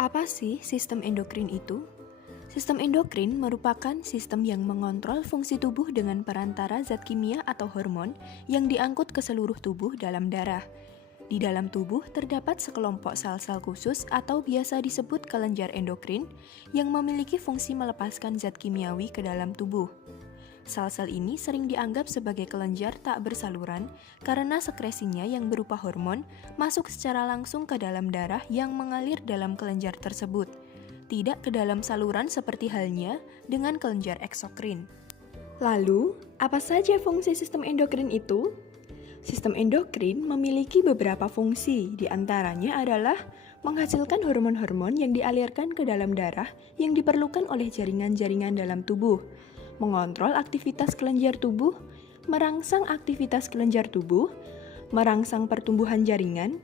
Apa sih sistem endokrin itu? Sistem endokrin merupakan sistem yang mengontrol fungsi tubuh dengan perantara zat kimia atau hormon yang diangkut ke seluruh tubuh dalam darah. Di dalam tubuh terdapat sekelompok sel-sel khusus atau biasa disebut kelenjar endokrin yang memiliki fungsi melepaskan zat kimiawi ke dalam tubuh. Sel-sel ini sering dianggap sebagai kelenjar tak bersaluran karena sekresinya yang berupa hormon masuk secara langsung ke dalam darah yang mengalir dalam kelenjar tersebut, tidak ke dalam saluran seperti halnya dengan kelenjar eksokrin. Lalu, apa saja fungsi sistem endokrin itu? Sistem endokrin memiliki beberapa fungsi, di antaranya adalah menghasilkan hormon-hormon yang dialirkan ke dalam darah yang diperlukan oleh jaringan-jaringan dalam tubuh, mengontrol aktivitas kelenjar tubuh, merangsang aktivitas kelenjar tubuh, merangsang pertumbuhan jaringan,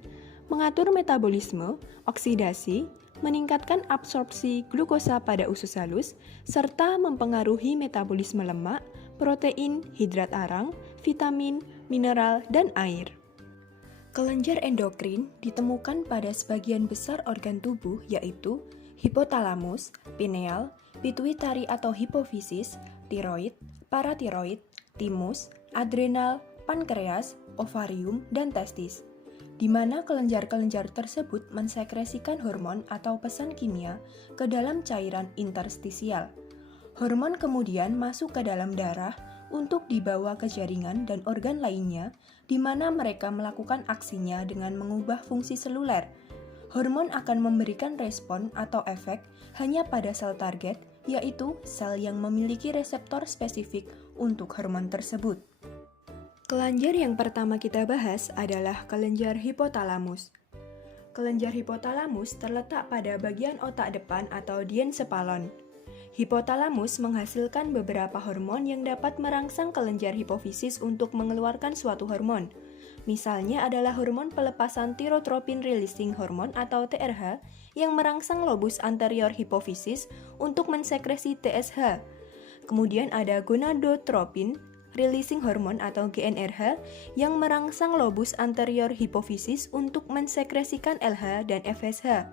mengatur metabolisme, oksidasi, meningkatkan absorpsi glukosa pada usus halus, serta mempengaruhi metabolisme lemak, protein, hidrat arang, vitamin, mineral, dan air. Kelenjar endokrin ditemukan pada sebagian besar organ tubuh yaitu hipotalamus, pineal, pituitari atau hipofisis, tiroid, paratiroid, timus, adrenal, pankreas, ovarium, dan testis, di mana kelenjar-kelenjar tersebut mensekresikan hormon atau pesan kimia ke dalam cairan interstisial. Hormon kemudian masuk ke dalam darah untuk dibawa ke jaringan dan organ lainnya, di mana mereka melakukan aksinya dengan mengubah fungsi seluler. Hormon akan memberikan respon atau efek hanya pada sel target, yaitu sel yang memiliki reseptor spesifik untuk hormon tersebut. Kelenjar yang pertama kita bahas adalah kelenjar hipotalamus. Kelenjar hipotalamus terletak pada bagian otak depan atau diencephalon. Hipotalamus menghasilkan beberapa hormon yang dapat merangsang kelenjar hipofisis untuk mengeluarkan suatu hormon. Misalnya adalah hormon pelepasan thyrotropin releasing hormone atau TRH yang merangsang lobus anterior hipofisis untuk mensekresi TSH. Kemudian ada gonadotropin releasing hormone atau GnRH yang merangsang lobus anterior hipofisis untuk mensekresikan LH dan FSH.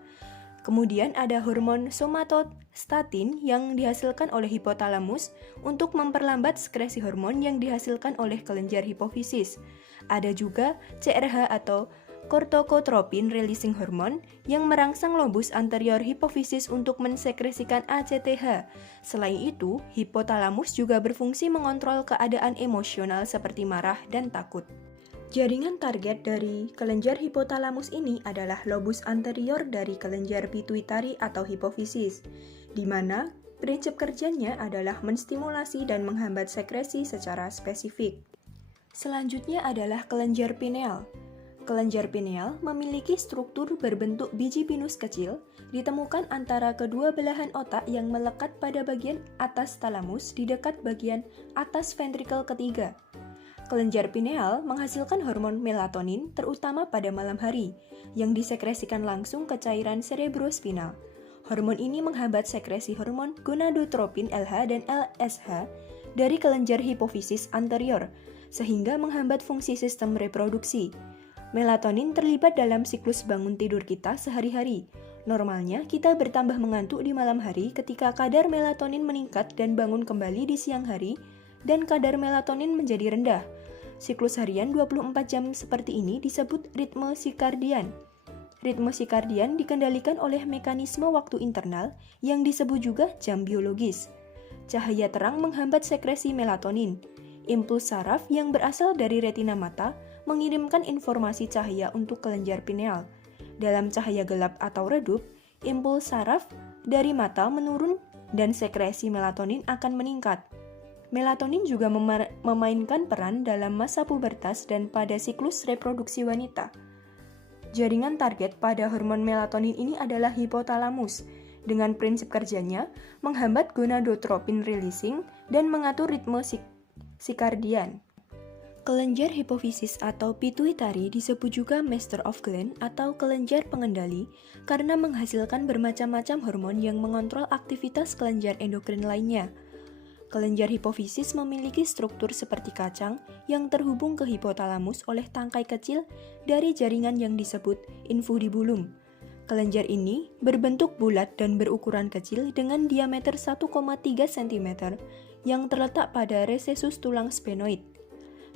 Kemudian ada hormon somatostatin yang dihasilkan oleh hipotalamus untuk memperlambat sekresi hormon yang dihasilkan oleh kelenjar hipofisis. Ada juga CRH atau corticotropin releasing hormone yang merangsang lobus anterior hipofisis untuk mensekresikan ACTH. Selain itu, hipotalamus juga berfungsi mengontrol keadaan emosional seperti marah dan takut. Jaringan target dari kelenjar hipotalamus ini adalah lobus anterior dari kelenjar pituitari atau hipofisis, di mana prinsip kerjanya adalah menstimulasi dan menghambat sekresi secara spesifik. Selanjutnya adalah kelenjar pineal. Kelenjar pineal memiliki struktur berbentuk biji pinus kecil, ditemukan antara kedua belahan otak yang melekat pada bagian atas talamus di dekat bagian atas ventrikel ketiga. Kelenjar pineal menghasilkan hormon melatonin terutama pada malam hari, yang disekresikan langsung ke cairan cerebrospinal. Hormon ini menghambat sekresi hormon gonadotropin LH dan LSH dari kelenjar hipofisis anterior, sehingga menghambat fungsi sistem reproduksi. Melatonin terlibat dalam siklus bangun tidur kita sehari-hari. Normalnya, kita bertambah mengantuk di malam hari ketika kadar melatonin meningkat dan bangun kembali di siang hari, dan kadar melatonin menjadi rendah. Siklus harian 24 jam seperti ini disebut ritme sirkadian. Ritme sirkadian dikendalikan oleh mekanisme waktu internal yang disebut juga jam biologis. Cahaya terang menghambat sekresi melatonin. Impuls saraf yang berasal dari retina mata mengirimkan informasi cahaya untuk kelenjar pineal. Dalam cahaya gelap atau redup, impuls saraf dari mata menurun dan sekresi melatonin akan meningkat. Melatonin juga memainkan peran dalam masa pubertas dan pada siklus reproduksi wanita. Jaringan target pada hormon melatonin ini adalah hipotalamus, dengan prinsip kerjanya menghambat gonadotropin releasing dan mengatur ritme sirkadian. Kelenjar hipofisis atau pituitari disebut juga master of gland atau kelenjar pengendali karena menghasilkan bermacam-macam hormon yang mengontrol aktivitas kelenjar endokrin lainnya. Kelenjar hipofisis memiliki struktur seperti kacang yang terhubung ke hipotalamus oleh tangkai kecil dari jaringan yang disebut infundibulum. Kelenjar ini berbentuk bulat dan berukuran kecil dengan diameter 1,3 cm yang terletak pada resesus tulang sphenoid.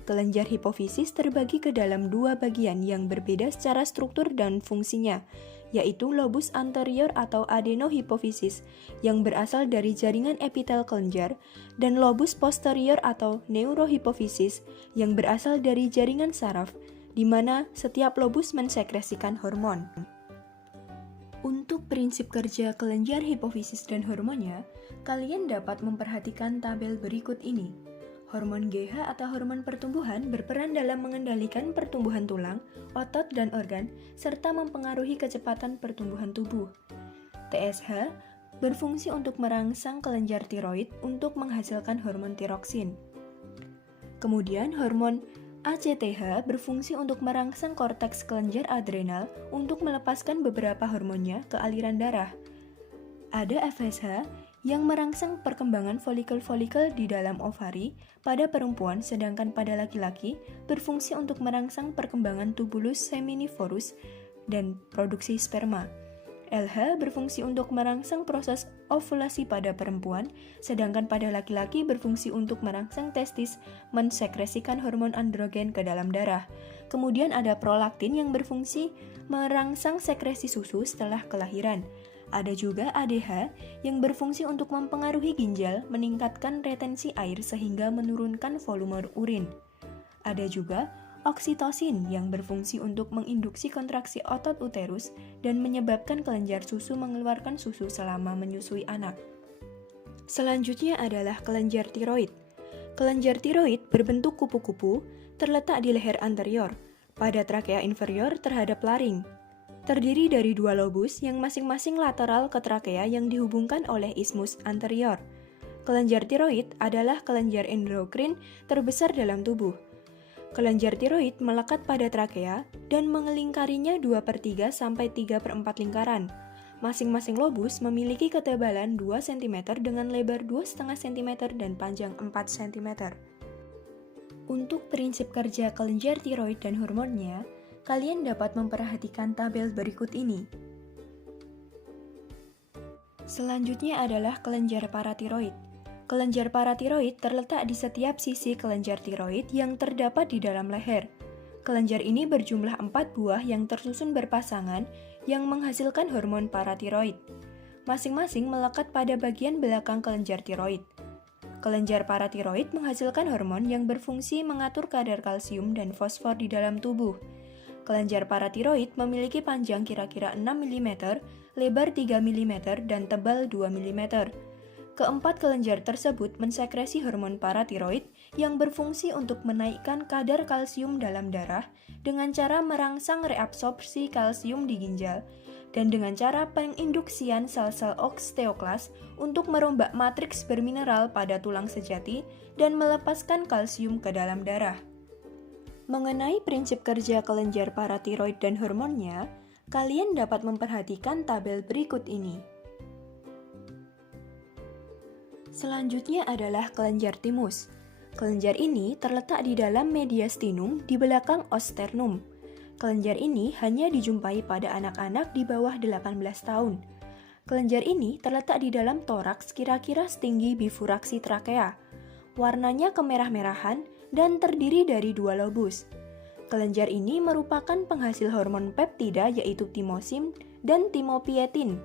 Kelenjar hipofisis terbagi ke dalam dua bagian yang berbeda secara struktur dan fungsinya, yaitu lobus anterior atau adenohipofisis yang berasal dari jaringan epitel kelenjar dan lobus posterior atau neurohipofisis yang berasal dari jaringan saraf, di mana setiap lobus mensekresikan hormon. Untuk prinsip kerja kelenjar hipofisis dan hormonnya, kalian dapat memperhatikan tabel berikut ini. Hormon GH atau hormon pertumbuhan berperan dalam mengendalikan pertumbuhan tulang, otot, dan organ, serta mempengaruhi kecepatan pertumbuhan tubuh. TSH berfungsi untuk merangsang kelenjar tiroid untuk menghasilkan hormon tiroksin. Kemudian hormon ACTH berfungsi untuk merangsang korteks kelenjar adrenal untuk melepaskan beberapa hormonnya ke aliran darah. Ada FSH yang merangsang perkembangan folikel-folikel di dalam ovari pada perempuan, sedangkan pada laki-laki berfungsi untuk merangsang perkembangan tubulus seminivorus dan produksi sperma. LH berfungsi untuk merangsang proses ovulasi pada perempuan, sedangkan pada laki-laki berfungsi untuk merangsang testis mensekresikan hormon androgen ke dalam darah. Kemudian ada prolaktin yang berfungsi merangsang sekresi susu setelah kelahiran. Ada juga ADH yang berfungsi untuk mempengaruhi ginjal, meningkatkan retensi air sehingga menurunkan volume urin. Ada juga oksitosin yang berfungsi untuk menginduksi kontraksi otot uterus dan menyebabkan kelenjar susu mengeluarkan susu selama menyusui anak. Selanjutnya adalah kelenjar tiroid. Kelenjar tiroid berbentuk kupu-kupu, terletak di leher anterior, pada trakea inferior terhadap laring. Terdiri dari dua lobus yang masing-masing lateral ke trakea yang dihubungkan oleh isthmus anterior. Kelenjar tiroid adalah kelenjar endokrin terbesar dalam tubuh. Kelenjar tiroid melekat pada trakea dan mengelingkarinya 2/3 sampai 3/4 lingkaran. Masing-masing lobus memiliki ketebalan 2 cm dengan lebar 2,5 cm dan panjang 4 cm. Untuk prinsip kerja kelenjar tiroid dan hormonnya, kalian dapat memperhatikan tabel berikut ini. Selanjutnya adalah kelenjar paratiroid. Kelenjar paratiroid terletak di setiap sisi kelenjar tiroid yang terdapat di dalam leher. Kelenjar ini berjumlah 4 buah yang tersusun berpasangan yang menghasilkan hormon paratiroid. Masing-masing melekat pada bagian belakang kelenjar tiroid. Kelenjar paratiroid menghasilkan hormon yang berfungsi mengatur kadar kalsium dan fosfor di dalam tubuh. Kelenjar paratiroid memiliki panjang kira-kira 6 mm, lebar 3 mm, dan tebal 2 mm. Keempat kelenjar tersebut mensekresi hormon paratiroid yang berfungsi untuk menaikkan kadar kalsium dalam darah dengan cara merangsang reabsorpsi kalsium di ginjal dan dengan cara penginduksian sel-sel osteoklas untuk merombak matriks bermineral pada tulang sejati dan melepaskan kalsium ke dalam darah. Mengenai prinsip kerja kelenjar paratiroid dan hormonnya, kalian dapat memperhatikan tabel berikut ini. Selanjutnya adalah kelenjar timus. Kelenjar ini terletak di dalam mediastinum di belakang osternum. Kelenjar ini hanya dijumpai pada anak-anak di bawah 18 tahun. Kelenjar ini terletak di dalam toraks kira-kira setinggi bifuraksi trakea. Warnanya kemerah-merahan dan terdiri dari dua lobus. Kelenjar ini merupakan penghasil hormon peptida yaitu timosin dan timopietin,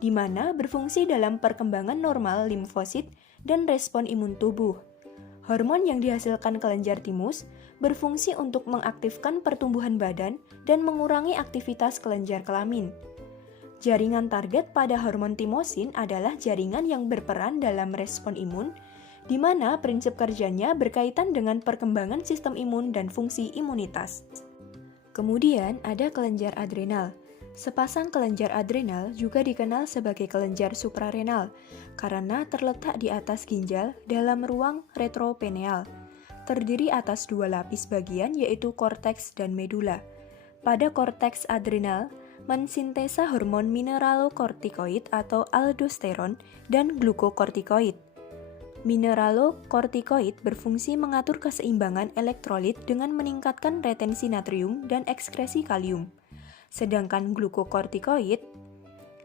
di mana berfungsi dalam perkembangan normal limfosit dan respon imun tubuh. Hormon yang dihasilkan kelenjar timus berfungsi untuk mengaktifkan pertumbuhan badan dan mengurangi aktivitas kelenjar kelamin. Jaringan target pada hormon timosin adalah jaringan yang berperan dalam respon imun, di mana prinsip kerjanya berkaitan dengan perkembangan sistem imun dan fungsi imunitas. Kemudian ada kelenjar adrenal. Sepasang kelenjar adrenal juga dikenal sebagai kelenjar suprarenal karena terletak di atas ginjal dalam ruang retropeneal. Terdiri atas dua lapis bagian yaitu korteks dan medula. Pada korteks adrenal, mensintesa hormon mineralokortikoid atau aldosteron dan glukokortikoid. Mineralokortikoid berfungsi mengatur keseimbangan elektrolit dengan meningkatkan retensi natrium dan ekskresi kalium. Sedangkan glukokortikoid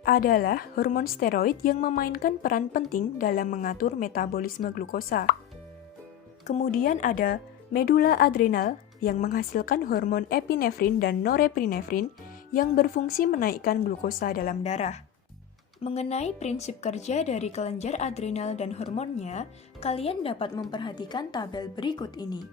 adalah hormon steroid yang memainkan peran penting dalam mengatur metabolisme glukosa. Kemudian ada medula adrenal yang menghasilkan hormon epinefrin dan norepinefrin yang berfungsi menaikkan glukosa dalam darah. Mengenai prinsip kerja dari kelenjar adrenal dan hormonnya, kalian dapat memperhatikan tabel berikut ini.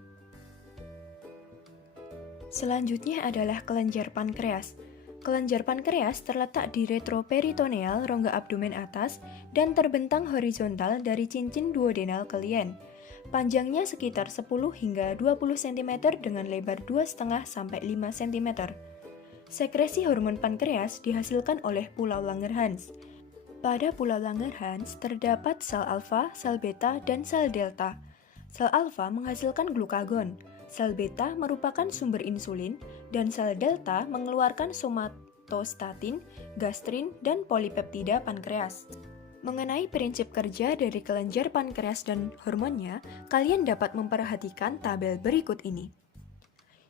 Selanjutnya adalah kelenjar pankreas. Kelenjar pankreas terletak di retroperitoneal rongga abdomen atas dan terbentang horizontal dari cincin duodenal kalian. Panjangnya sekitar 10 hingga 20 cm dengan lebar 2,5 sampai 5 cm. Sekresi hormon pankreas dihasilkan oleh pulau Langerhans. Pada pulau Langerhans terdapat sel alfa, sel beta, dan sel delta. Sel alfa menghasilkan glukagon, sel beta merupakan sumber insulin, dan sel delta mengeluarkan somatostatin, gastrin, dan polipeptida pankreas. Mengenai prinsip kerja dari kelenjar pankreas dan hormonnya, kalian dapat memperhatikan tabel berikut ini.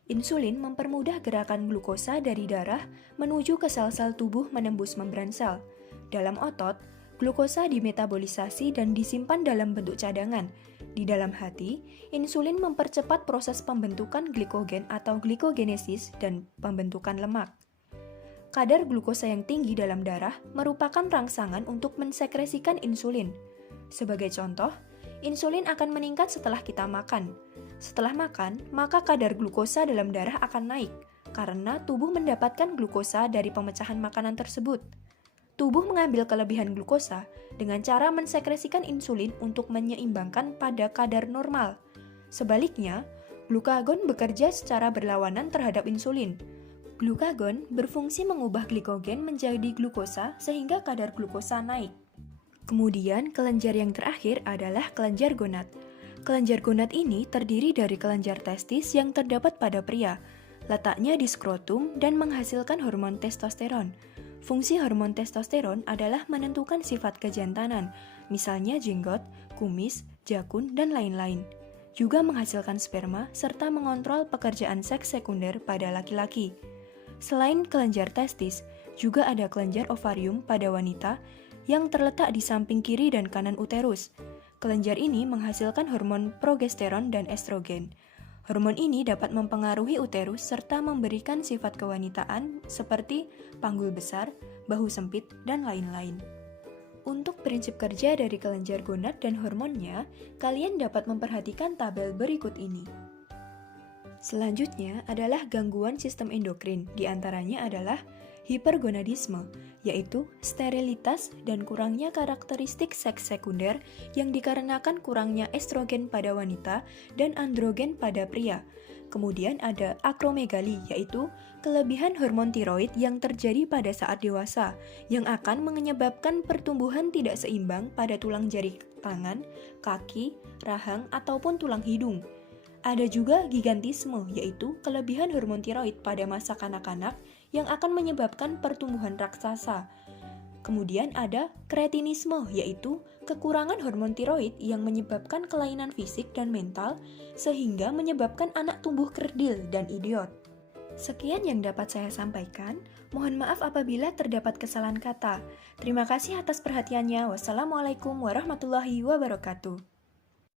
Insulin mempermudah gerakan glukosa dari darah menuju ke sel-sel tubuh menembus membran sel. Dalam otot, glukosa dimetabolisasi dan disimpan dalam bentuk cadangan. Di dalam hati, insulin mempercepat proses pembentukan glikogen atau glikogenesis dan pembentukan lemak. Kadar glukosa yang tinggi dalam darah merupakan rangsangan untuk mensekresikan insulin. Sebagai contoh, insulin akan meningkat setelah kita makan. Setelah makan, maka kadar glukosa dalam darah akan naik, karena tubuh mendapatkan glukosa dari pemecahan makanan tersebut. Tubuh mengambil kelebihan glukosa dengan cara mensekresikan insulin untuk menyeimbangkan pada kadar normal. Sebaliknya, glukagon bekerja secara berlawanan terhadap insulin. Glukagon berfungsi mengubah glikogen menjadi glukosa sehingga kadar glukosa naik. Kemudian, kelenjar yang terakhir adalah kelenjar gonad. Kelenjar gonad ini terdiri dari kelenjar testis yang terdapat pada pria. Letaknya di skrotum dan menghasilkan hormon testosteron. Fungsi hormon testosteron adalah menentukan sifat kejantanan, misalnya jenggot, kumis, jakun, dan lain-lain. Juga menghasilkan sperma serta mengontrol pekerjaan seks sekunder pada laki-laki. Selain kelenjar testis, juga ada kelenjar ovarium pada wanita yang terletak di samping kiri dan kanan uterus. Kelenjar ini menghasilkan hormon progesteron dan estrogen. Hormon ini dapat mempengaruhi uterus serta memberikan sifat kewanitaan seperti panggul besar, bahu sempit, dan lain-lain. Untuk prinsip kerja dari kelenjar gonad dan hormonnya, kalian dapat memperhatikan tabel berikut ini. Selanjutnya adalah gangguan sistem endokrin, diantaranya adalah hipergonadisme, yaitu sterilitas dan kurangnya karakteristik seks sekunder yang dikarenakan kurangnya estrogen pada wanita dan androgen pada pria. Kemudian ada akromegali, yaitu kelebihan hormon tiroid yang terjadi pada saat dewasa, yang akan menyebabkan pertumbuhan tidak seimbang pada tulang jari tangan, kaki, rahang, ataupun tulang hidung. Ada juga gigantisme, yaitu kelebihan hormon tiroid pada masa kanak-kanak yang akan menyebabkan pertumbuhan raksasa. Kemudian ada kretinisme, yaitu kekurangan hormon tiroid yang menyebabkan kelainan fisik dan mental sehingga menyebabkan anak tumbuh kerdil dan idiot. Sekian yang dapat saya sampaikan. Mohon maaf apabila terdapat kesalahan kata. Terima kasih atas perhatiannya. Wassalamualaikum warahmatullahi wabarakatuh.